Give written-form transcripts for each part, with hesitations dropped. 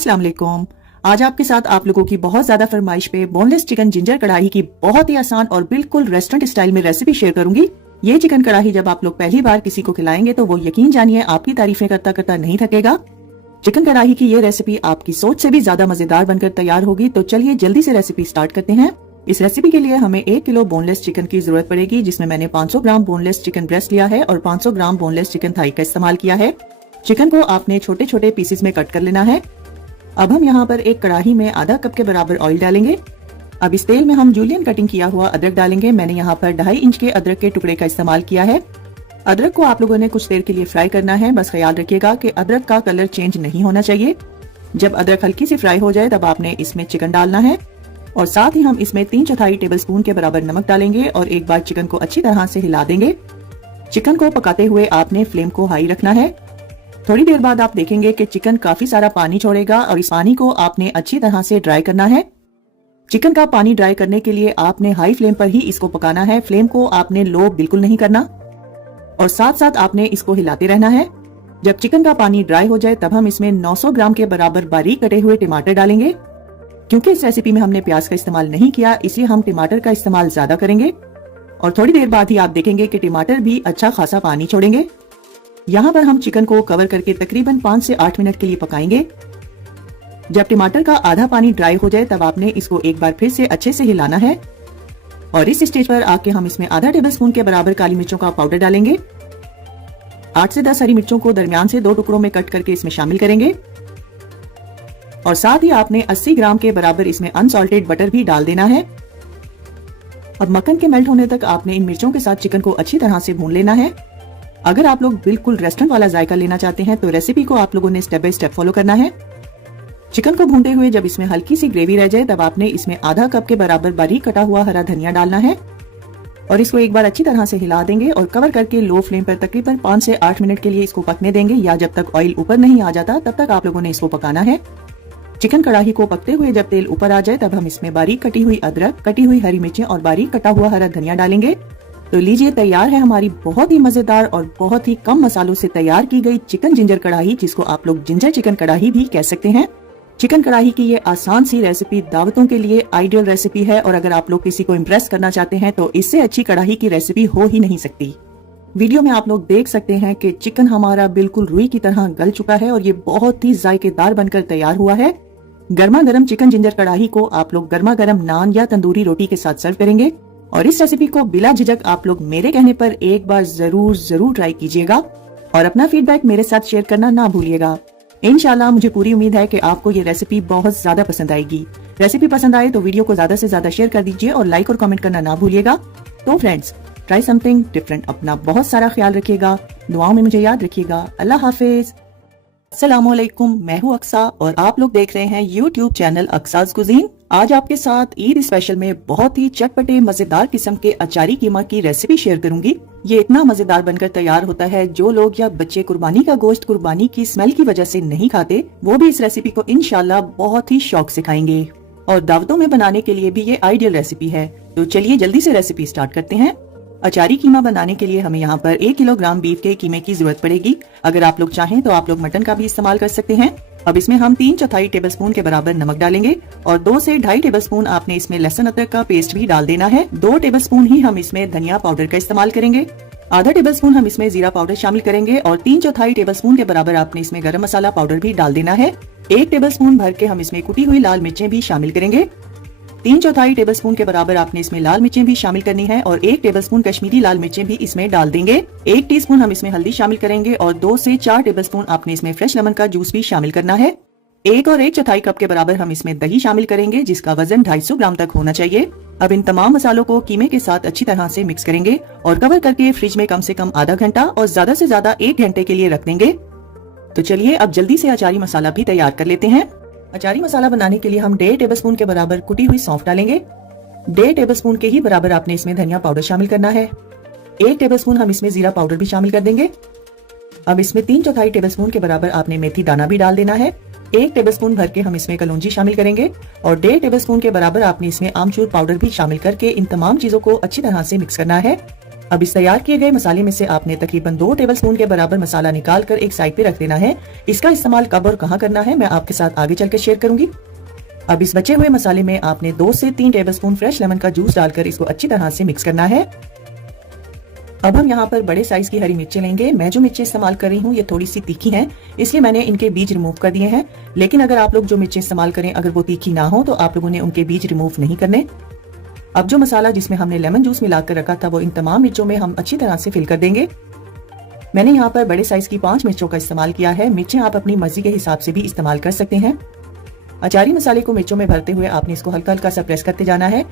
अस्सलाम वालेकुम। आज आपके साथ आप लोगों की बहुत ज्यादा फरमाइश पे बोनलेस चिकन जिंजर कढ़ाई की बहुत ही आसान और बिल्कुल रेस्टोरेंट स्टाइल में रेसिपी शेयर करूंगी। ये चिकन कढ़ाई जब आप लोग पहली बार किसी को खिलाएंगे तो वो यकीन जानिए आपकी तारीफें करता करता नहीं थकेगा। चिकन कढ़ाई की ये रेसिपी आपकी सोच से भी ज्यादा मजेदार बनकर तैयार होगी। तो चलिए जल्दी से रेसिपी स्टार्ट करते हैं। इस रेसिपी के लिए हमें 1 किलो बोनलेस चिकन की जरूरत पड़ेगी, जिसमें मैंने 500 ग्राम बोनलेस चिकन ब्रेस्ट लिया है और 500 ग्राम बोनलेस चिकन थाई का इस्तेमाल किया है। चिकन को आपने छोटे छोटे पीसेस में कट कर लेना है। अब हम यहाँ पर एक कढ़ाई में आधा कप के बराबर ऑयल डालेंगे। अब इस तेल में हम जूलियन कटिंग किया हुआ अदरक डालेंगे। मैंने यहाँ पर 2.5 इंच के अदरक के टुकड़े का इस्तेमाल किया है। अदरक को आप लोगों ने कुछ देर के लिए फ्राई करना है। बस ख्याल रखिएगा कि अदरक का कलर चेंज नहीं होना चाहिए। जब अदरक हल्की सी फ्राई हो जाए तब आपने इसमें चिकन डालना है और साथ ही हम इसमें 3/4 टेबलस्पून के बराबर नमक डालेंगे और एक बार चिकन को अच्छी तरह से हिला देंगे। चिकन को पकाते हुए आपने फ्लेम को हाई रखना है। थोड़ी देर बाद आप देखेंगे कि चिकन काफी सारा पानी छोड़ेगा और इस पानी को आपने अच्छी तरह से ड्राई करना है। चिकन का पानी ड्राई करने के लिए आपने हाई फ्लेम पर ही इसको पकाना है। फ्लेम को आपने लो बिल्कुल नहीं करना और साथ साथ आपने इसको हिलाते रहना है। जब चिकन का पानी ड्राई हो जाए तब हम इसमें 900 ग्राम के बराबर बारीक कटे हुए टमाटर डालेंगे। क्योंकि इस रेसिपी में हमने प्याज का इस्तेमाल नहीं किया, इसलिए हम टमाटर का इस्तेमाल ज्यादा करेंगे और थोड़ी देर बाद ही आप देखेंगे कि टमाटर भी अच्छा खासा पानी छोड़ेंगे। यहाँ पर हम चिकन को कवर करके तकरीबन 5 से 8 मिनट के लिए पकाएंगे। जब टमाटर का आधा पानी ड्राई हो जाए तब आपने इसको एक बार फिर से अच्छे से हिलाना है और इस स्टेज पर आके हम इसमें आधा टेबलस्पून के बराबर काली मिर्चों का पाउडर डालेंगे। 8 से 10 हरी मिर्चों को दरमियान से 2 टुकड़ों में कट करके इसमें शामिल करेंगे और साथ ही आपने 80 ग्राम के बराबर इसमें अनसॉल्टेड बटर भी डाल देना है। अब मक्खन के मेल्ट होने तक आपने इन मिर्चों के साथ चिकन को अच्छी तरह से भून लेना है। अगर आप लोग बिल्कुल रेस्टोरेंट वाला जायका लेना चाहते हैं तो रेसिपी को आप लोगों ने स्टेप बाय स्टेप फॉलो करना है। चिकन को भूनते हुए जब इसमें हल्की सी ग्रेवी रह जाए तब आपने इसमें आधा कप के बराबर बारीक कटा हुआ हरा धनिया डालना है और इसको एक बार अच्छी तरह से हिला देंगे और कवर करके लो फ्लेम पर तकरीबन 5 से 8 मिनट के लिए इसको पकने देंगे, या जब तक ऑयल ऊपर नहीं आ जाता तब तक आप लोगों ने इसको पकाना है। चिकन कढ़ाई को पकते हुए जब तेल ऊपर आ जाए तब हम इसमें बारीक कटी हुई अदरक, कटी हुई हरी मिर्चें और बारीक कटा हुआ हरा धनिया डालेंगे। तो लीजिए तैयार है हमारी बहुत ही मजेदार और बहुत ही कम मसालों से तैयार की गई चिकन जिंजर कढ़ाई, जिसको आप लोग जिंजर चिकन कढ़ाई भी कह सकते हैं। चिकन कढ़ाई की ये आसान सी रेसिपी दावतों के लिए आइडियल रेसिपी है और अगर आप लोग किसी को इम्प्रेस करना चाहते हैं तो इससे अच्छी कढ़ाई की रेसिपी हो ही नहीं सकती। वीडियो में आप लोग देख सकते हैं कि चिकन हमारा बिल्कुल रुई की तरह गल चुका है और ये बहुत ही जायकेदार बनकर तैयार हुआ है। गर्मा गर्म चिकन जिंजर कढ़ाई को आप लोग गर्मा गर्म नान या तंदूरी रोटी के साथ सर्व करेंगे और इस रेसिपी को बिला झिझक आप लोग मेरे कहने पर एक बार जरूर ट्राई कीजिएगा और अपना फीडबैक मेरे साथ शेयर करना ना भूलिएगा। इंशाल्लाह मुझे पूरी उम्मीद है कि आपको ये रेसिपी बहुत ज्यादा पसंद आएगी। रेसिपी पसंद आए तो वीडियो को ज्यादा से ज्यादा शेयर कर दीजिए और लाइक और कमेंट करना ना भूलिएगा। तो फ्रेंड्स, ट्राई समथिंग डिफरेंट। अपना बहुत सारा ख्याल रखिएगा, दुआओं में मुझे याद रखिएगा। अल्लाह हाफिज। अस्सलामुअलैकुम, मैं हूँ अक्सा और आप लोग देख रहे हैं यूट्यूब चैनल अक्साज कुजीन। आज आपके साथ ईद स्पेशल में बहुत ही चटपटे मजेदार किस्म के अचारी कीमा की रेसिपी शेयर करूंगी। ये इतना मजेदार बनकर तैयार होता है, जो लोग या बच्चे कुर्बानी का गोश्त कुर्बानी की स्मेल की वजह से नहीं खाते, वो भी इस रेसिपी को इंशाल्लाह बहुत ही शौक से खाएंगे और दावतों में बनाने के लिए भी ये आइडियल रेसिपी है। तो चलिए जल्दी से रेसिपी स्टार्ट करते हैं। अचारी कीमा बनाने के लिए हमें यहाँ पर 1 किलोग्राम बीफ के कीमे की जरूरत पड़ेगी। अगर आप लोग चाहें तो आप लोग मटन का भी इस्तेमाल कर सकते हैं। अब इसमें हम 3/4 टेबलस्पून के बराबर नमक डालेंगे और 2 से 2.5 टेबलस्पून आपने इसमें लहसुन अदरक का पेस्ट भी डाल देना है। 2 टेबलस्पून ही हम इसमें धनिया पाउडर का इस्तेमाल करेंगे। आधा टेबलस्पून हम इसमें जीरा पाउडर शामिल करेंगे और 3/4 टेबलस्पून के बराबर आपने इसमें गरम मसाला पाउडर भी डाल देना है। 1 टेबलस्पून भर के हम इसमें कुटी हुई लाल मिर्चें भी शामिल करेंगे। 3/4 टेबलस्पून के बराबर आपने इसमें लाल मिर्चें भी शामिल करनी है और 1 टेबलस्पून कश्मीरी लाल मिर्चें भी इसमें डाल देंगे। 1 टीस्पून हम इसमें हल्दी शामिल करेंगे और 2 से 4 टेबलस्पून आपने इसमें फ्रेश लेमन का जूस भी शामिल करना है। 1 और 1/4 कप के बराबर हम इसमें दही शामिल करेंगे, जिसका वजन 250 ग्राम तक होना चाहिए। अब इन तमाम मसालों को कीमे के साथ अच्छी तरह से मिक्स करेंगे और कवर करके फ्रिज में कम से कम आधा घंटा और ज्यादा से ज्यादा 1 घंटे के लिए रख देंगे। तो चलिए अब जल्दी से अचारी मसाला भी तैयार कर लेते हैं। अचारी मसाला बनाने के लिए हम 1.5 टेबलस्पून के बराबर कुटी हुई सौंफ डालेंगे। 1.5 टेबलस्पून के ही बराबर आपने इसमें धनिया पाउडर शामिल करना है। 1 टेबलस्पून हम इसमें जीरा पाउडर भी शामिल कर देंगे। अब इसमें 3/4 टेबलस्पून के बराबर आपने मेथी दाना भी डाल देना है। 1 टेबलस्पून भर के हम इसमें कलौंजी शामिल करेंगे और 1.5 टेबलस्पून के बराबर आपने इसमें आमचूर पाउडर भी शामिल करके इन तमाम चीजों को अच्छी तरह से मिक्स करना है। अब इस तैयार किए गए मसाले में से आपने तकरीबन 2 टेबलस्पून के बराबर मसाला निकाल कर एक साइड पे रख देना है। इसका इस्तेमाल कब और कहाँ करना है मैं आपके साथ आगे चलकर शेयर करूंगी। अब इस बचे हुए मसाले में आपने 2 से 3 टेबलस्पून फ्रेश लेमन का जूस डालकर इसको अच्छी तरह से मिक्स करना है। अब हम यहाँ पर बड़े साइज की हरी मिर्चें लेंगे। मैं जो मिर्चें इस्तेमाल कर रही हूँ ये थोड़ी सी तीखी हैं, इसलिए मैंने इनके बीज रिमूव कर दिए हैं। लेकिन अगर आप लोग जो मिर्चें इस्तेमाल करें अगर वो तीखी ना हो तो आप लोगों ने उनके बीज रिमूव नहीं करने। अब जो मसाला जिसमें हमने लेमन जूस मिलाकर रखा था वो इन तमाम मिर्चों में हम अच्छी तरह से फिल कर देंगे। मैंने यहाँ पर बड़े साइज की 5 मिर्चों का इस्तेमाल किया है। मिर्चें आप अपनी मर्जी के हिसाब से भी इस्तेमाल कर सकते हैं। अचारी मसाले को मिर्चों में भरते हुए आपने इसको हल्का हल्का सा प्रेस करते जाना है।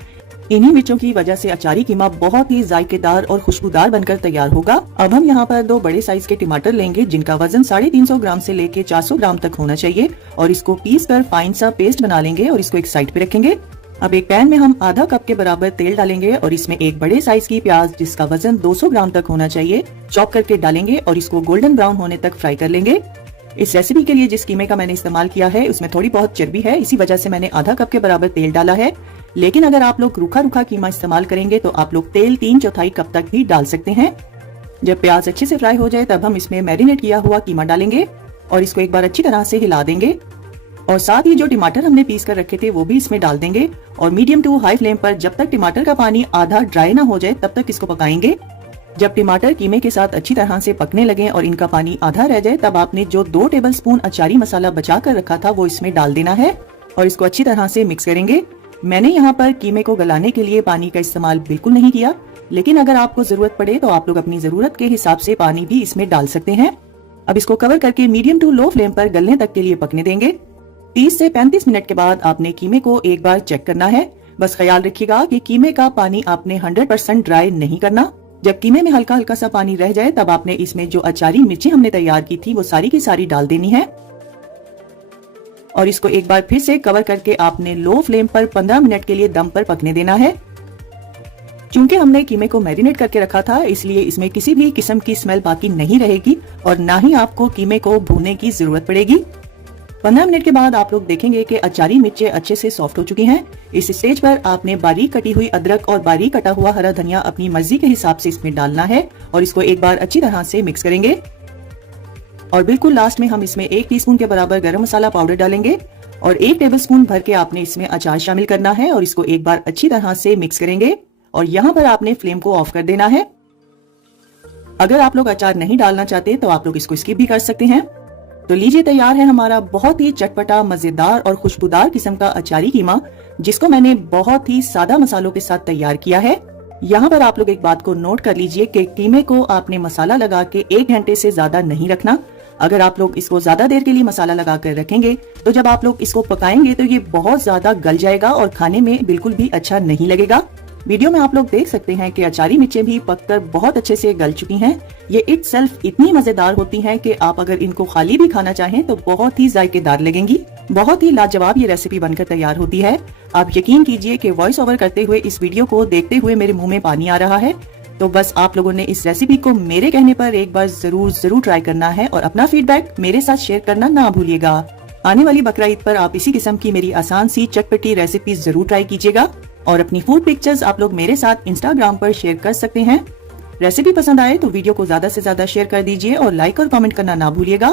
इन्हीं मिर्चों की वजह से अचारी कीमा बहुत ही जायकेदार और खुशबूदार बनकर तैयार होगा। अब हम यहाँ पर 2 बड़े साइज के टमाटर लेंगे जिनका वजन 350 ग्राम से लेके 400 ग्राम तक होना चाहिए और इसको पीस कर फाइन सा पेस्ट बना लेंगे और इसको एक साइड पे रखेंगे। अब एक पैन में हम आधा कप के बराबर तेल डालेंगे और इसमें एक बड़े साइज की प्याज जिसका वजन 200 ग्राम तक होना चाहिए चॉप करके डालेंगे और इसको गोल्डन ब्राउन होने तक फ्राई कर लेंगे। इस रेसिपी के लिए जिस कीमे का मैंने इस्तेमाल किया है उसमें थोड़ी बहुत चर्बी है, इसी वजह से मैंने आधा कप के बराबर तेल डाला है। लेकिन अगर आप लोग रूखा रूखा कीमा इस्तेमाल करेंगे तो आप लोग तेल 3/4 कप तक भी डाल सकते हैं। जब प्याज अच्छे से फ्राई हो जाए तब हम इसमें मैरिनेट किया हुआ कीमा डालेंगे और इसको एक बार अच्छी तरह से हिला देंगे और साथ ही जो टमाटर हमने पीस कर रखे थे वो भी इसमें डाल देंगे और मीडियम टू हाई फ्लेम पर जब तक टमाटर का पानी आधा ड्राई ना हो जाए तब तक इसको पकाएंगे। जब टमाटर कीमे के साथ अच्छी तरह से पकने लगे और इनका पानी आधा रह जाए तब आपने जो 2 टेबलस्पून अचारी मसाला बचा कर रखा था वो इसमें डाल देना है और इसको अच्छी तरह से मिक्स करेंगे। मैंने यहाँ पर कीमे को गलाने के लिए पानी का इस्तेमाल बिल्कुल नहीं किया, लेकिन अगर आपको जरूरत पड़े तो आप लोग अपनी जरूरत के हिसाब से पानी भी इसमें डाल सकते हैं। अब इसको कवर करके मीडियम टू लो फ्लेम पर गलने तक के लिए पकने देंगे। 30 से 35 मिनट के बाद आपने कीमे को एक बार चेक करना है। बस ख्याल रखिएगा कि कीमे का पानी आपने 100% ड्राई नहीं करना। जब कीमे में हल्का हल्का सा पानी रह जाए तब आपने इसमें जो अचारी मिर्ची हमने तैयार की थी वो सारी की सारी डाल देनी है और इसको एक बार फिर से कवर करके आपने लो फ्लेम पर 15 मिनट के लिए दम पर पकने देना है। चूंकि हमने कीमे को मैरिनेट करके रखा था इसलिए इसमें किसी भी किस्म की स्मेल बाकी नहीं रहेगी और ना ही आपको कीमे को भूनने की जरूरत पड़ेगी। 15 मिनट के बाद आप लोग देखेंगे कि अचारी मिर्चें अच्छे से सॉफ्ट हो चुकी हैं। इस स्टेज पर आपने बारीक कटी हुई अदरक और बारीक कटा हुआ हरा धनिया अपनी मर्जी के हिसाब से इसमें डालना है और इसको एक बार अच्छी तरह से मिक्स करेंगे। और बिल्कुल लास्ट में हम इसमें 1 टीस्पून के बराबर गरम मसाला पाउडर डालेंगे और 1 टेबलस्पून भर के आपने इसमें अचार शामिल करना है और इसको एक बार अच्छी तरह से मिक्स करेंगे और यहाँ पर आपने फ्लेम को ऑफ कर देना है। अगर आप लोग अचार नहीं डालना चाहते तो आप लोग इसको स्किप भी कर सकते हैं। तो लीजिए तैयार है हमारा बहुत ही चटपटा मजेदार और खुशबूदार किस्म का अचारी कीमा जिसको मैंने बहुत ही सादा मसालों के साथ तैयार किया है। यहाँ पर आप लोग एक बात को नोट कर लीजिए कि कीमे को आपने मसाला लगा के 1 घंटे से ज्यादा नहीं रखना। अगर आप लोग इसको ज्यादा देर के लिए मसाला लगा कर रखेंगे तो जब आप लोग इसको पकाएंगे तो ये बहुत ज्यादा गल जाएगा और खाने में बिल्कुल भी अच्छा नहीं लगेगा। वीडियो में आप लोग देख सकते हैं कि अचारी मिर्चें भी पककर बहुत अच्छे से गल चुकी हैं। ये इटसेल्फ इतनी मजेदार होती हैं कि आप अगर इनको खाली भी खाना चाहें तो बहुत ही जायकेदार लगेंगी। बहुत ही लाजवाब ये रेसिपी बनकर तैयार होती है। आप यकीन कीजिए कि वॉइस ओवर करते हुए इस वीडियो को देखते हुए मेरे मुंह में पानी आ रहा है। तो बस आप लोगों ने इस रेसिपी को मेरे कहने पर एक बार जरूर ट्राई करना है और अपना फीडबैक मेरे साथ शेयर करना ना भूलिएगा। आने वाली बकरा ईद पर आप इसी किस्म की मेरी आसान सी चटपटी रेसिपी जरूर ट्राई कीजिएगा और अपनी फूड पिक्चर्स आप लोग मेरे साथ इंस्टाग्राम पर शेयर कर सकते हैं। रेसिपी पसंद आए तो वीडियो को ज्यादा से ज्यादा शेयर कर दीजिए और लाइक और कमेंट करना ना भूलिएगा।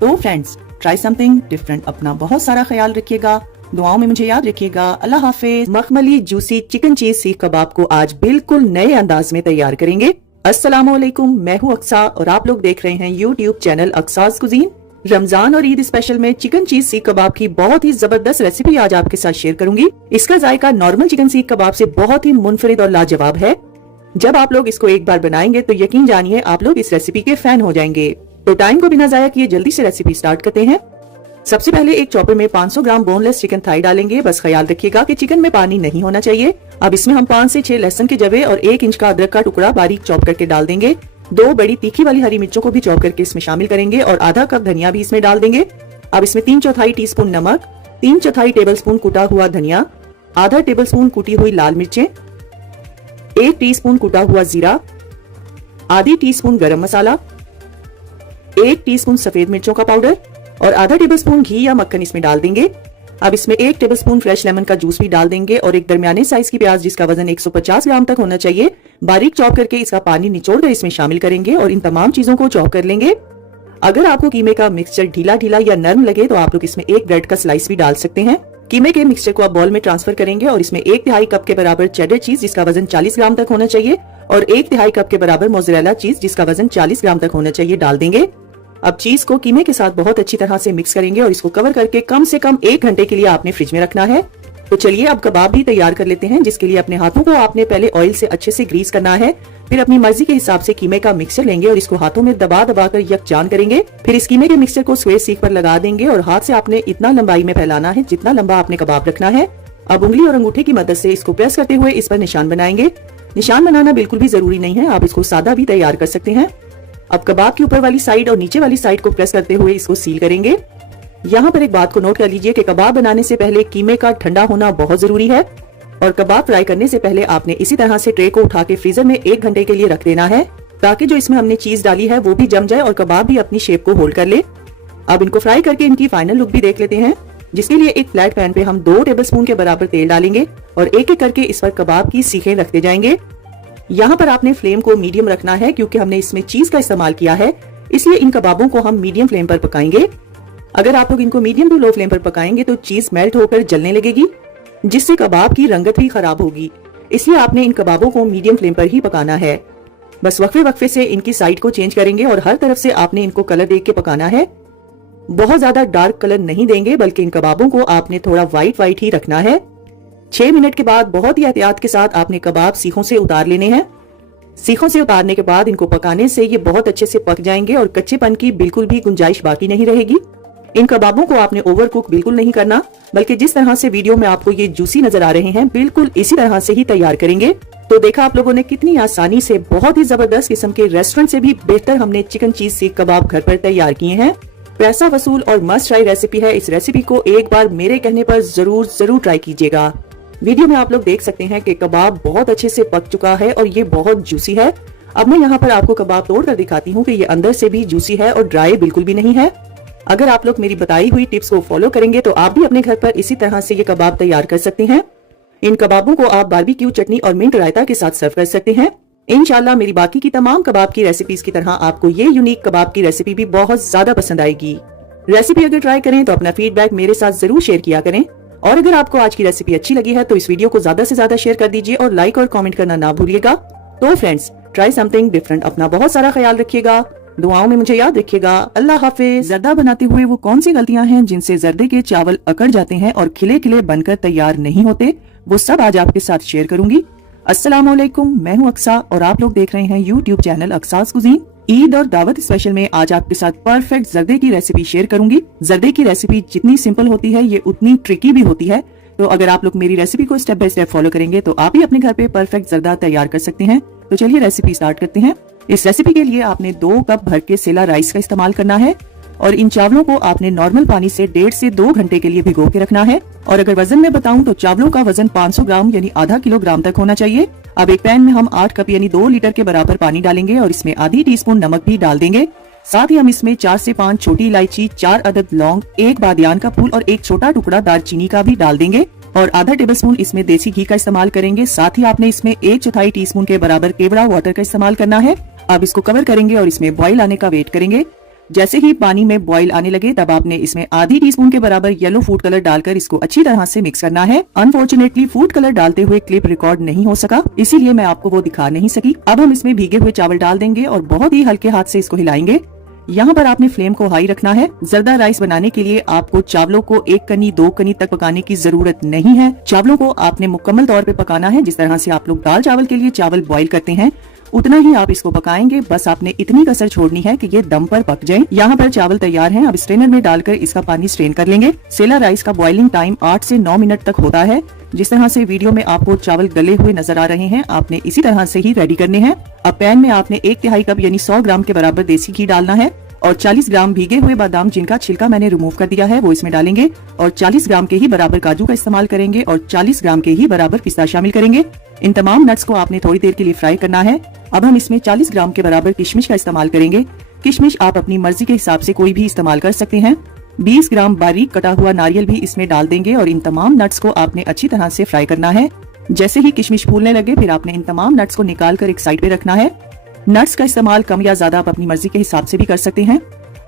तो फ्रेंड्स, ट्राई समथिंग डिफरेंट। अपना बहुत सारा ख्याल रखिएगा, दुआओं में मुझे याद रखिएगा। अल्लाह हाफिज। मखमली जूसी चिकन चीज सीख कबाब को आज बिल्कुल नए अंदाज में तैयार करेंगे। अस्सलामुअलैकुम, मैं हूँ अक्सा और आप लोग देख रहे हैं यूट्यूब चैनल अक्साज कुजीन। रमजान और ईद स्पेशल में चिकन चीज सीख कबाब की बहुत ही जबरदस्त रेसिपी आज आपके साथ शेयर करूंगी। इसका जायका नॉर्मल चिकन सीख कबाब से बहुत ही मुनफरिद और लाजवाब है। जब आप लोग इसको एक बार बनाएंगे तो यकीन जानिए आप लोग इस रेसिपी के फैन हो जाएंगे। तो टाइम को बिना जाया किए जल्दी से रेसिपी स्टार्ट करते हैं। सबसे पहले एक चॉपर में 500 ग्राम बोनलेस चिकन थाई डालेंगे। बस ख्याल रखिएगा कि चिकन में पानी नहीं होना चाहिए। अब इसमें हम 5 से 6 लहसुन के जवे और 1 इंच का अदरक का टुकड़ा बारीक चॉप करके डाल देंगे। 2 बड़ी तीखी वाली हरी मिर्चों को भी चॉप करके इसमें शामिल करेंगे और आधा कप धनिया भी इसमें डाल देंगे। अब इसमें 3/4 टीस्पून नमक, 3/4 टेबलस्पून कुटा हुआ धनिया, आधा टेबलस्पून कुटी हुई लाल मिर्चें, 1 टीस्पून कुटा हुआ जीरा, आधी टीस्पून गरम मसाला, 1 टीस्पून सफेद मिर्चों का पाउडर और आधा टेबलस्पून घी या मक्खन इसमें डाल देंगे। अब इसमें 1 टेबलस्पून फ्रेश लेमन का जूस भी डाल देंगे और एक दरमियाने साइज की प्याज जिसका वजन 150 ग्राम तक होना चाहिए, बारीक चॉप करके इसका पानी निचोड़ कर इसमें शामिल करेंगे और इन तमाम चीजों को चॉप कर लेंगे। अगर आपको कीमे का मिक्सचर ढीला ढीला या नरम लगे तो आप लोग इसमें एक ब्रेड का स्लाइस भी डाल सकते हैं। कीमे के मिक्सचर को आप बॉल में ट्रांसफर करेंगे और इसमें 1/3 कप के बराबर चेडर चीज जिसका वजन 40 ग्राम तक होना चाहिए और 1/3 कप के बराबर मोज़रेला चीज जिसका वजन 40 ग्राम तक होना चाहिए डाल देंगे। अब चीज को कीमे के साथ बहुत अच्छी तरह से मिक्स करेंगे और इसको कवर करके कम से कम 1 घंटे के लिए आपने फ्रिज में रखना है। तो चलिए अब कबाब भी तैयार कर लेते हैं, जिसके लिए अपने हाथों को आपने पहले ऑयल से अच्छे से ग्रीस करना है। फिर अपनी मर्जी के हिसाब से कीमे का मिक्सचर लेंगे और इसको हाथों में दबा दबा कर यकजान करेंगे। फिर इस कीमे के मिक्सचर को स्क्वायर सीख पर लगा देंगे और हाथ से आपने इतना लंबाई में फैलाना है जितना लंबा आपने कबाब रखना है। अब उंगली और अंगूठे की मदद से इसको प्रेस करते हुए इस पर निशान बनाएंगे। निशान बनाना बिल्कुल भी जरूरी नहीं है, आप इसको सादा भी तैयार कर सकते हैं। अब कबाब की ऊपर वाली साइड और नीचे वाली साइड को प्रेस करते हुए इसको सील करेंगे। यहाँ पर एक बात को नोट कर लीजिए कि कबाब बनाने से पहले कीमे का ठंडा होना बहुत जरूरी है और कबाब फ्राई करने से पहले आपने इसी तरह से ट्रे को उठा के फ्रीजर में 1 घंटे के लिए रख देना है, ताकि जो इसमें हमने चीज डाली है वो भी जम जाए और कबाब भी अपनी शेप को होल्ड कर ले। अब इनको फ्राई करके इनकी फाइनल लुक भी देख लेते हैं, जिसके लिए एक फ्लैट पैन पे हम 2 टेबलस्पून के बराबर तेल डालेंगे और एक एक करके इस पर कबाब की सीखें रखते जाएंगे। यहाँ पर आपने फ्लेम को मीडियम रखना है क्योंकि हमने इसमें चीज का इस्तेमाल किया है, इसलिए इन कबाबों को हम मीडियम फ्लेम पर पकाएंगे। अगर आप लोग इनको मीडियम टू लो फ्लेम पर पकाएंगे तो चीज मेल्ट होकर जलने लगेगी, जिससे कबाब की रंगत भी खराब होगी। इसलिए आपने इन कबाबों को मीडियम फ्लेम पर ही पकाना है। बस वक्फे वक्फे से इनकी साइड को चेंज करेंगे और हर तरफ से आपने इनको कलर देख के पकाना है। बहुत ज्यादा डार्क कलर नहीं देंगे, बल्कि इन कबाबों को आपने थोड़ा व्हाइट ही रखना है। 6 मिनट के बाद बहुत ही एहतियात के साथ आपने कबाब सीखों से उतार लेने हैं। सीखों से उतारने के बाद इनको पकाने से ये बहुत अच्छे से पक जाएंगे और कच्चेपन की बिल्कुल भी गुंजाइश बाकी नहीं रहेगी। इन कबाबों को आपने ओवर कुक बिल्कुल नहीं करना, बल्कि जिस तरह से वीडियो में आपको ये जूसी नजर आ रहे हैं बिल्कुल इसी तरह से ही तैयार करेंगे। तो देखा आप लोगों ने कितनी आसानी से बहुत ही जबरदस्त किस्म के रेस्टोरेंट से भी बेहतर हमने चिकन चीज सीख कबाब घर पर तैयार किए हैं। पैसा वसूल और मस्ट ट्राई रेसिपी है। इस रेसिपी को एक बार मेरे कहने पर जरूर ट्राई कीजिएगा। वीडियो में आप लोग देख सकते हैं कि कबाब बहुत अच्छे से पक चुका है और ये बहुत जूसी है। अब मैं यहाँ पर आपको कबाब तोड़ कर दिखाती हूँ कि ये अंदर से भी जूसी है और ड्राई बिल्कुल भी नहीं है। अगर आप लोग मेरी बताई हुई टिप्स को फॉलो करेंगे तो आप भी अपने घर पर इसी तरह से ये कबाब तैयार कर सकते हैं। इन कबाबों को आप बारबेक्यू चटनी और मिंट रायता के साथ सर्व कर सकते हैं। इंशाल्लाह मेरी बाकी की तमाम कबाब की रेसिपीज की तरह आपको ये यूनिक कबाब की रेसिपी भी बहुत ज्यादा पसंद आएगी। रेसिपी अगर ट्राई करें तो अपना फीडबैक मेरे साथ जरूर शेयर किया करें और अगर आपको आज की रेसिपी अच्छी लगी है तो इस वीडियो को ज्यादा से ज्यादा शेयर कर दीजिए और लाइक और कमेंट करना ना भूलिएगा। तो फ्रेंड्स, ट्राई समथिंग डिफरेंट। अपना बहुत सारा ख्याल रखिएगा, दुआओं में मुझे याद रखिएगा। अल्लाह हाफिज। जर्दा बनाते हुए वो कौन सी गलतियां हैं जिनसे जर्दे के चावल अकड़ जाते हैं और खिले खिले बनकर तैयार नहीं होते, वो सब आज आपके साथ शेयर करूंगी। अस्सलामुअलैकुम, मैं हूं अक्सा और आप लोग देख रहे हैं यूट्यूब चैनल अक्सास कुजीन। ईद और दावत स्पेशल में आज आपके साथ परफेक्ट जर्दे की रेसिपी शेयर करूंगी। जर्दे की रेसिपी जितनी सिंपल होती है ये उतनी ट्रिकी भी होती है, तो अगर आप लोग मेरी रेसिपी को स्टेप बाय स्टेप फॉलो करेंगे तो आप भी अपने घर पे परफेक्ट जर्दा तैयार कर सकते हैं। तो चलिए रेसिपी स्टार्ट करते हैं। इस रेसिपी के लिए आपने 2 कप भर के सेला राइस का इस्तेमाल करना है और इन चावलों को आपने नॉर्मल पानी से 1.5 से 2 घंटे के लिए भिगो के रखना है। और अगर वजन में बताऊं तो चावलों का वजन 500 ग्राम यानी आधा किलोग्राम तक होना चाहिए। अब एक पैन में हम 8 कप यानी 2 लीटर के बराबर पानी डालेंगे और इसमें आधी टीस्पून नमक भी डाल देंगे। साथ ही हम इसमें 4 से 5 छोटी इलायची, 4 अदद लौंग, 1 बादियान का फूल और 1 छोटा टुकड़ा दालचीनी का भी डाल देंगे और आधा टेबलस्पून इसमें देसी घी का इस्तेमाल करेंगे। साथ ही आपने इसमें 1/4 टीस्पून के बराबर केवड़ा वाटर का इस्तेमाल करना है। अब इसको कवर करेंगे और इसमें बॉईल आने का वेट करेंगे। जैसे ही पानी में बॉईल आने लगे तब आपने इसमें आधी टीस्पून के बराबर येलो फूड कलर डालकर इसको अच्छी तरह से मिक्स करना है। अनफॉर्चुनेटली फूड कलर डालते हुए क्लिप रिकॉर्ड नहीं हो सका, इसीलिए मैं आपको वो दिखा नहीं सकी। अब हम इसमें भीगे हुए चावल डाल देंगे और बहुत ही हल्के हाथ से इसको हिलाएंगे। यहाँ पर आपने फ्लेम को हाई रखना है। जर्दा राइस बनाने के लिए आपको चावलों को 1 कनी 2 कनी तक पकाने की जरूरत नहीं है। चावलों को आपने मुकम्मल तौर पे पकाना है। जिस तरह से आप लोग दाल चावल के लिए चावल बॉईल करते हैं उतना ही आप इसको पकाएंगे। बस आपने इतनी कसर छोड़नी है कि ये दम पर पक जाए। यहाँ पर चावल तैयार हैं। अब स्ट्रेनर में डालकर इसका पानी स्ट्रेन कर लेंगे। सेला राइस का बॉइलिंग टाइम 8 से 9 मिनट तक होता है। जिस तरह से वीडियो में आपको चावल गले हुए नजर आ रहे हैं, आपने इसी तरह से ही रेडी करने हैं। अब पैन में आपने 1/3 कप यानी 100 ग्राम के बराबर देसी घी डालना है और 40 ग्राम भीगे हुए बादाम जिनका छिलका मैंने रिमूव कर दिया है वो इसमें डालेंगे और 40 ग्राम के ही बराबर काजू का इस्तेमाल करेंगे और 40 ग्राम के ही बराबर पिस्ता शामिल करेंगे। इन तमाम नट्स को आपने थोड़ी देर के लिए फ्राई करना है। अब हम इसमें 40 ग्राम के बराबर किशमिश का इस्तेमाल करेंगे। किशमिश आप अपनी मर्जी के हिसाब से कोई भी इस्तेमाल कर सकते हैं। 20 ग्राम बारीक कटा हुआ नारियल भी इसमें डाल देंगे और इन तमाम नट्स को आपने अच्छी तरह से फ्राई करना है। जैसे ही किशमिश फूलने लगे फिर आपने इन तमाम नट्स को निकाल कर एक साइड पे रखना है। नट्स का इस्तेमाल कम या ज्यादा आप अपनी मर्जी के हिसाब से भी कर सकते हैं।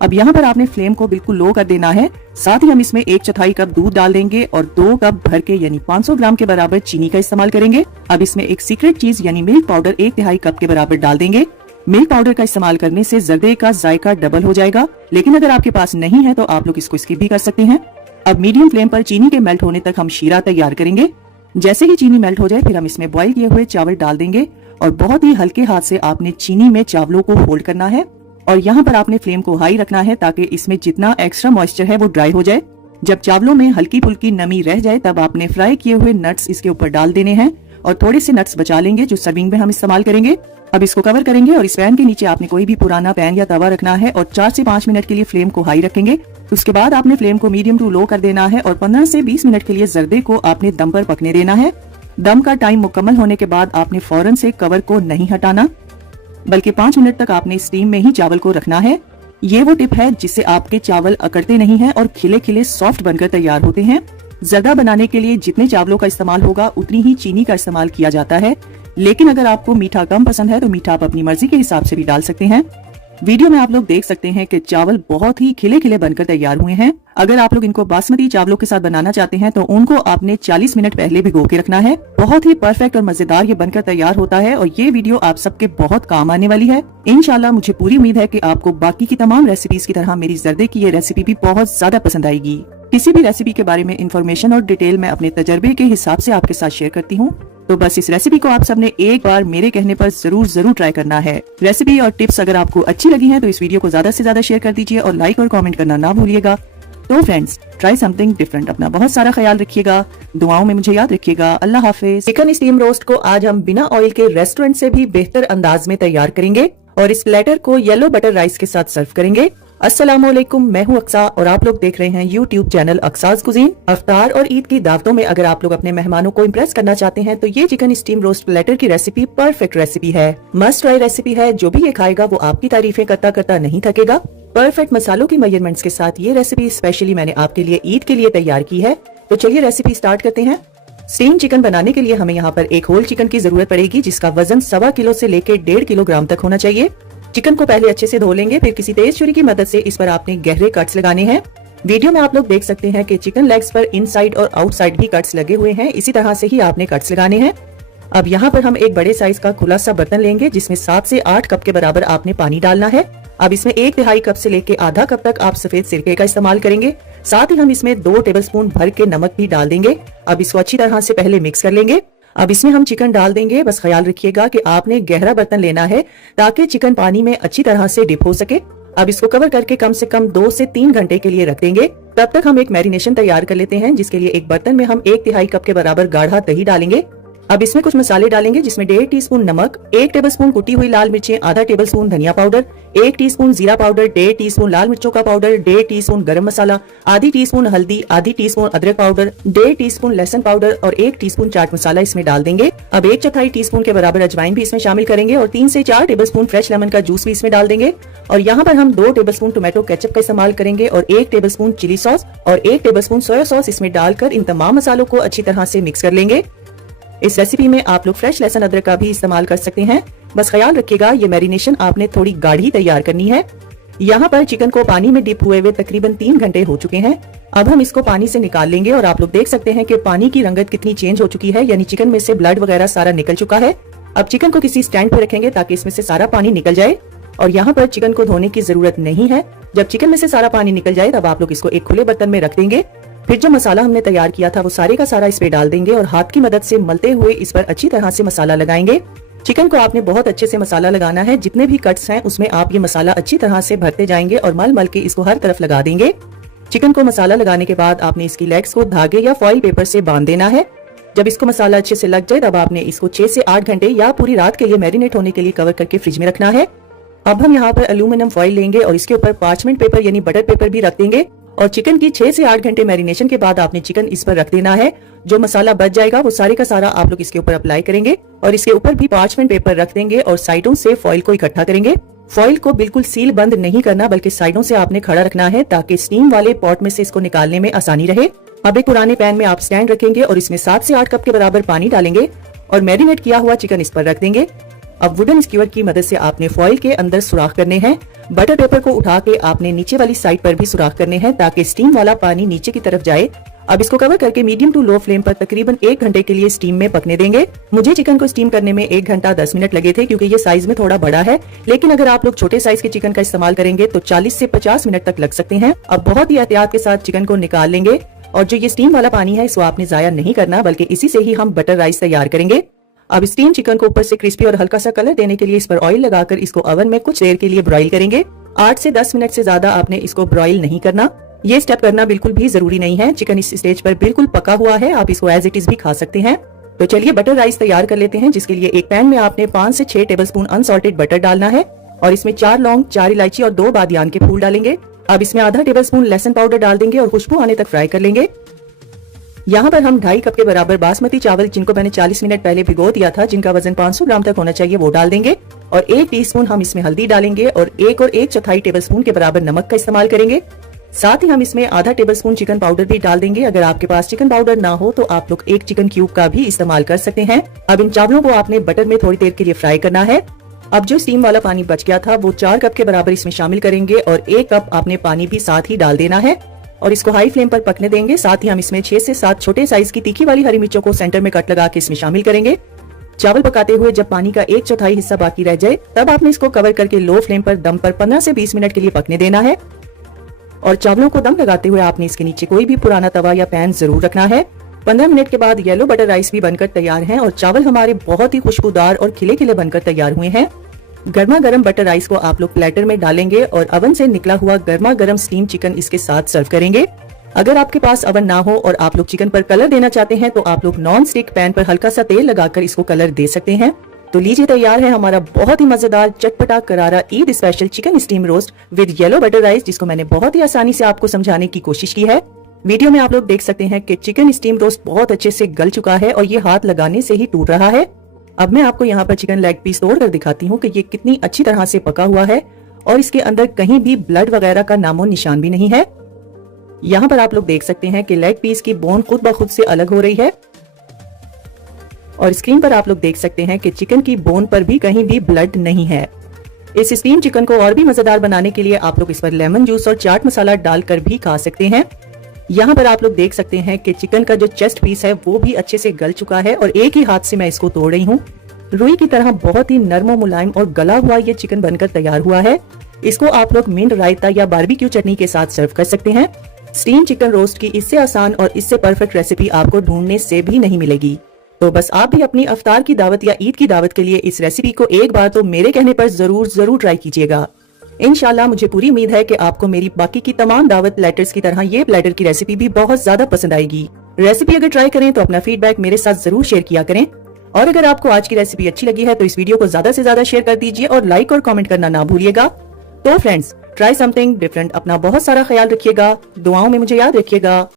अब यहाँ पर आपने फ्लेम को बिल्कुल लो कर देना है। साथ ही हम इसमें 1/4 कप दूध डाल देंगे और 2 कप भर के यानी 500 ग्राम के बराबर चीनी का इस्तेमाल करेंगे। अब इसमें एक सीक्रेट चीज यानी मिल्क पाउडर 1/3 कप के बराबर डाल देंगे। मिल्क पाउडर का इस्तेमाल करने से जर्दे का जायका डबल हो जाएगा, लेकिन अगर आपके पास नहीं है तो आप लोग इसको स्किप भी कर सकते हैं। अब मीडियम फ्लेम पर चीनी के मेल्ट होने तक हम शीरा तैयार करेंगे। जैसे ही चीनी मेल्ट हो जाए फिर हम इसमें बॉईल किए हुए चावल डाल देंगे और बहुत ही हल्के हाथ से आपने चीनी में चावलों को होल्ड करना है और यहाँ पर आपने फ्लेम को हाई रखना है ताकि इसमें जितना एक्स्ट्रा मॉइस्चर है वो ड्राई हो जाए। जब चावलों में हल्की फुल्की नमी रह जाए तब आपने फ्राई किए हुए नट्स इसके ऊपर डाल देने हैं और थोड़े से नट्स बचा लेंगे जो सर्विंग में हम इस्तेमाल करेंगे। अब इसको कवर करेंगे और इस पैन के नीचे आपने कोई भी पुराना पैन या तवा रखना है और 4 से 5 मिनट के लिए फ्लेम को हाई रखेंगे। उसके बाद आपने फ्लेम को मीडियम टू लो कर देना है और 15 से 20 मिनट के लिए जर्दे को आपने दम पर पकने देना है। दम का टाइम मुकम्मल होने के बाद आपने फौरन से कवर को नहीं हटाना, बल्कि 5 मिनट तक आपने स्टीम में ही चावल को रखना है। ये वो टिप है जिससे आपके चावल अकड़ते नहीं हैं और खिले खिले सॉफ्ट बनकर तैयार होते हैं। जर्दा बनाने के लिए जितने चावलों का इस्तेमाल होगा उतनी ही चीनी का इस्तेमाल किया जाता है, लेकिन अगर आपको मीठा कम पसंद है तो मीठा आप अपनी मर्जी के हिसाब से भी डाल सकते हैं। वीडियो में आप लोग देख सकते हैं कि चावल बहुत ही खिले खिले बनकर तैयार हुए हैं। अगर आप लोग इनको बासमती चावलों के साथ बनाना चाहते हैं तो उनको आपने 40 मिनट पहले भिगो के रखना है। बहुत ही परफेक्ट और मजेदार ये बनकर तैयार होता है और ये वीडियो आप सबके बहुत काम आने वाली है। इंशाल्लाह मुझे पूरी उम्मीद है कि आपको बाकी की तमाम रेसिपीज की तरह मेरी जर्दे की ये रेसिपी भी बहुत ज्यादा पसंद आएगी। किसी भी रेसिपी के बारे में इंफॉर्मेशन और डिटेल मैं अपने तजर्बे के हिसाब से आपके साथ शेयर करती हूँ, तो बस इस रेसिपी को आप सबने एक बार मेरे कहने पर जरूर ट्राई करना है। रेसिपी और टिप्स अगर आपको अच्छी लगी हैं तो इस वीडियो को ज्यादा से ज्यादा शेयर कर दीजिए और लाइक और कमेंट करना ना भूलिएगा। तो फ्रेंड्स, ट्राई समथिंग डिफरेंट। अपना बहुत सारा ख्याल रखिएगा, दुआओं में मुझे याद रखिएगा। अल्लाह हाफिज। चिकन स्टीम रोस्ट को आज हम बिना ऑयल के रेस्टोरेंट से भी बेहतर अंदाज में तैयार करेंगे और इस प्लेटर को येलो बटर राइस के साथ सर्व करेंगे। अस्सलामुअलैकुम, मैं हूँ अक्सा और आप लोग देख रहे हैं यूट्यूब चैनल अक्साज कुजीन। अफ्तार और ईद की दावतों में अगर आप लोग अपने मेहमानों को इम्प्रेस करना चाहते हैं तो ये चिकन स्टीम रोस्ट प्लेटर की रेसिपी परफेक्ट रेसिपी है, मस्ट ट्राई रेसिपी है। जो भी ये खाएगा वो आपकी तारीफें करता करता नहीं थकेगा। परफेक्ट मसालों की मेजरमेंट्स के साथ ये रेसिपी स्पेशली मैंने आपके लिए ईद के लिए तैयार की है। तो चलिए रेसिपी स्टार्ट करते हैं। स्टीम चिकन बनाने के लिए हमें यहाँ पर एक होल चिकन की जरूरत पड़ेगी जिसका वजन 1.25 किलो से लेकर 1.5 किलोग्राम तक होना चाहिए। चिकन को पहले अच्छे से धो लेंगे, फिर किसी तेज छुरी की मदद से इस पर आपने गहरे कट्स लगाने हैं। वीडियो में आप लोग देख सकते हैं कि चिकन लेग्स पर इनसाइड और आउटसाइड भी कट्स लगे हुए हैं। इसी तरह से ही आपने कट्स लगाने हैं। अब यहाँ पर हम एक बड़े साइज का खुला सा बर्तन लेंगे जिसमें 7 से 8 कप के बराबर आपने पानी डालना है। अब इसमें 1/2 कप से लेके आधा कप तक आप सफेद सिरके का इस्तेमाल करेंगे। साथ ही हम इसमें 2 टेबलस्पून भर के नमक भी डाल देंगे। अब इसको अच्छी तरह से पहले मिक्स कर लेंगे। अब इसमें हम चिकन डाल देंगे। बस ख्याल रखिएगा कि आपने गहरा बर्तन लेना है ताकि चिकन पानी में अच्छी तरह से डिप हो सके। अब इसको कवर करके कम से कम 2 से 3 घंटे के लिए रख देंगे। तब तक हम एक मैरिनेशन तैयार कर लेते हैं, जिसके लिए एक बर्तन में हम 1/3 कप के बराबर गाढ़ा दही डालेंगे। अब इसमें कुछ मसाले डालेंगे जिसमें 1.5 टीस्पून नमक, 1 टेबलस्पून कुटी हुई लाल मिर्चें, आधा टेबलस्पून धनिया पाउडर, 1 टीस्पून जीरा पाउडर, 1.5 टीस्पून लाल मिर्चों का पाउडर, 1.5 टीस्पून गरम मसाला, आधी टीस्पून हल्दी, आधी टीस्पून अदरक पाउडर, 1.5 टीस्पून लहसुन पाउडर और 1 टीस्पून चाट मसाला इसमें डाल देंगे। अब 1/4 टीस्पून के बराबर अजवाइन भी इसमें शामिल करेंगे और 3 से 4 टेबलस्पून फ्रेश लेमन का जूस भी इसमें डाल देंगे। और यहाँ पर हम 2 टेबलस्पून टोमेटो केचप का इस्तेमाल करेंगे और 1 टेबलस्पून चिली सॉस और 1 टेबलस्पून सोया सॉस इसमें डालकर इन तमाम मसालों को अच्छी तरह से मिक्स कर लेंगे। इस रेसिपी में आप लोग फ्रेश लहसुन अदरक का भी इस्तेमाल कर सकते हैं। बस ख्याल रखिएगा ये मैरिनेशन आपने थोड़ी गाढ़ी तैयार करनी है। यहाँ पर चिकन को पानी में डिप हुए हुए तकरीबन 3 घंटे हो चुके हैं। अब हम इसको पानी से निकाल लेंगे और आप लोग देख सकते हैं कि पानी की रंगत कितनी चेंज हो चुकी है, यानी चिकन में से ब्लड वगैरह सारा निकल चुका है। अब चिकन को किसी स्टैंड पे रखेंगे ताकि इसमें से सारा पानी निकल जाए और यहाँ पर चिकन को धोने की जरूरत नहीं है। जब चिकन में से सारा पानी निकल जाए तब आप लोग इसको एक खुले बर्तन में रख देंगे। फिर जो मसाला हमने तैयार किया था वो सारे का सारा इस पे डाल देंगे और हाथ की मदद से मलते हुए इस पर अच्छी तरह से मसाला लगाएंगे। चिकन को आपने बहुत अच्छे से मसाला लगाना है। जितने भी कट्स हैं उसमें आप ये मसाला अच्छी तरह से भरते जाएंगे और मल मल के इसको हर तरफ लगा देंगे। चिकन को मसाला लगाने के बाद आपने इसकी लेग्स को धागे या फॉइल पेपर से बांध देना है। जब इसको मसाला अच्छे से लग जाए तब आपने इसको 6 से 8 घंटे या पूरी रात के लिए मैरिनेट होने के लिए कवर करके फ्रिज में रखना है। अब हम यहाँ पर एल्यूमिनियम फॉइल लेंगे और इसके ऊपर पार्चमेंट पेपर यानी बटर पेपर भी रख देंगे और चिकन की 6 से 8 घंटे मैरिनेशन के बाद आपने चिकन इस पर रख देना है। जो मसाला बच जाएगा वो सारे का सारा आप लोग इसके ऊपर अप्लाई करेंगे और इसके ऊपर भी पार्चमेंट पेपर रख देंगे और साइडों से फॉइल को इकट्ठा करेंगे। फॉइल को बिल्कुल सील बंद नहीं करना बल्कि साइडों से आपने खड़ा रखना है ताकि स्टीम वाले पॉट में से इसको निकालने में आसानी रहे। अब एक पुराने पैन में आप स्टैंड रखेंगे और इसमें 7 से 8 कप के बराबर पानी डालेंगे और मैरिनेट किया हुआ चिकन इस पर रख देंगे। अब वुडन स्क्यूअर की मदद से आपने फॉइल के अंदर सुराख करने हैं। बटर पेपर को उठा के आपने नीचे वाली साइड पर भी सुराख करने हैं ताकि स्टीम वाला पानी नीचे की तरफ जाए। अब इसको कवर करके मीडियम टू लो फ्लेम पर तकरीबन 1 घंटे के लिए स्टीम में पकने देंगे। मुझे चिकन को स्टीम करने में 1 घंटा 10 मिनट लगे थे क्योंकि ये साइज में थोड़ा बड़ा है, लेकिन अगर आप लोग छोटे साइज के चिकन का इस्तेमाल करेंगे तो 40 से 50 मिनट तक लग सकते हैं। अब बहुत ही एहतियात के साथ चिकन को निकाल लेंगे और जो ये स्टीम वाला पानी है इसको आपने जाया नहीं करना बल्कि इसी से ही हम बटर राइस तैयार करेंगे। अब स्टीम चिकन को ऊपर से क्रिस्पी और हल्का सा कलर देने के लिए इस पर ऑयल लगाकर इसको ओवन में कुछ देर के लिए ब्रॉइल करेंगे। 8 से 10 मिनट से ज्यादा आपने इसको ब्रॉइल नहीं करना। ये स्टेप करना बिल्कुल भी जरूरी नहीं है। चिकन इस स्टेज पर बिल्कुल पका हुआ है, आप इसको एज इट इज भी खा सकते हैं। तो चलिए बटर राइस तैयार कर लेते हैं, जिसके लिए एक पैन में आपने 5 से 6 टेबलस्पून अनसॉल्टेड बटर डालना है और इसमें 4 लौंग, 4 इलायची और 2 बादियान के फूल डालेंगे। अब इसमें आधा टेबलस्पून लहसुन पाउडर डाल देंगे और खुशबू आने तक फ्राई कर लेंगे। यहाँ पर हम 2.5 कप के बराबर बासमती चावल, जिनको मैंने 40 मिनट पहले भिगो दिया था, जिनका वजन 500 ग्राम तक होना चाहिए, वो डाल देंगे और 1 टीस्पून हम इसमें हल्दी डालेंगे और 1.1 टेबलस्पून के बराबर नमक का इस्तेमाल करेंगे। साथ ही हम इसमें आधा टेबलस्पून चिकन पाउडर भी डाल देंगे। अगर आपके पास चिकन पाउडर ना हो तो आप लोग 1 चिकन क्यूब का भी इस्तेमाल कर सकते हैं। अब इन चावलों को आपने बटर में थोड़ी देर के लिए फ्राई करना है। अब जो स्टीम वाला पानी बच गया था वो 4 कप के बराबर इसमें शामिल करेंगे और 1 कप आपने पानी भी साथ ही डाल देना है और इसको हाई फ्लेम पर पकने देंगे। साथ ही हम इसमें 6 से 7 छोटे साइज की तीखी वाली हरी मिर्चों को सेंटर में कट लगा के इसमें शामिल करेंगे। चावल पकाते हुए जब पानी का 1/4 हिस्सा बाकी रह जाए तब आपने इसको कवर करके लो फ्लेम पर दम पर 15 से 20 मिनट के लिए पकने देना है और चावलों को दम लगाते हुए आपने इसके नीचे कोई भी पुराना तवा या पैन जरूर रखना है। 15 मिनट के बाद येलो बटर राइस भी बनकर तैयार हैं और चावल हमारे बहुत ही खुशबूदार और खिले खिले बनकर तैयार हुए हैं। गर्मा गर्म बटर राइस को आप लोग प्लेटर में डालेंगे और ओवन से निकला हुआ गर्मा गर्म स्टीम चिकन इसके साथ सर्व करेंगे। अगर आपके पास ओवन ना हो और आप लोग चिकन पर कलर देना चाहते हैं तो आप लोग नॉन स्टिक पैन पर हल्का सा तेल लगाकर इसको कलर दे सकते हैं। तो लीजिए तैयार है हमारा बहुत ही मजेदार चटपटा करारा Eid special chicken steam roast with yellow butter rice, जिसको मैंने बहुत ही आसानी से आपको समझाने की कोशिश की है। वीडियो में आप लोग देख सकते हैं कि चिकन स्टीम रोस्ट बहुत अच्छे से गल चुका है और ये हाथ लगाने से ही टूट रहा है। अब मैं आपको यहाँ पर चिकन लेग पीस तोड़कर दिखाती हूँ कि ये कितनी अच्छी तरह से पका हुआ है और इसके अंदर कहीं भी ब्लड वगैरह का नामो निशान भी नहीं है। यहाँ पर आप लोग देख सकते हैं कि लेग पीस की बोन खुद ब खुद से अलग हो रही है और स्क्रीन पर आप लोग देख सकते हैं कि चिकन की बोन पर भी कहीं भी ब्लड नहीं है। इस स्टीम चिकन को और भी मजेदार बनाने के लिए आप लोग इस पर लेमन जूस और चाट मसाला डालकर भी खा सकते हैं। यहाँ पर आप लोग देख सकते हैं कि चिकन का जो चेस्ट पीस है वो भी अच्छे से गल चुका है और एक ही हाथ से मैं इसको तोड़ रही हूँ। रुई की तरह बहुत ही नरम मुलायम और गला हुआ ये चिकन बनकर तैयार हुआ है। इसको आप लोग मिंट रायता या बारबेक्यू चटनी के साथ सर्व कर सकते हैं। स्टीम चिकन रोस्ट की इससे आसान और इससे परफेक्ट रेसिपी आपको ढूंढने से भी नहीं मिलेगी। तो बस आप भी अपनी अफ्तार की दावत या ईद की दावत के लिए इस रेसिपी को एक बार तो मेरे कहने पर जरूर ट्राई कीजिएगा। इंशाल्लाह मुझे पूरी उम्मीद है कि आपको मेरी बाकी की तमाम दावत प्लेटर्स की तरह ये प्लेटर की रेसिपी भी बहुत ज्यादा पसंद आएगी। रेसिपी अगर ट्राई करें तो अपना फीडबैक मेरे साथ जरूर शेयर किया करें और अगर आपको आज की रेसिपी अच्छी लगी है तो इस वीडियो को ज्यादा से ज्यादा शेयर कर दीजिए और लाइक और कमेंट करना ना भूलिएगा। तो फ्रेंड्स, ट्राई समथिंग डिफरेंट, अपना बहुत सारा ख्याल रखिएगा, दुआओं में मुझे याद रखिएगा।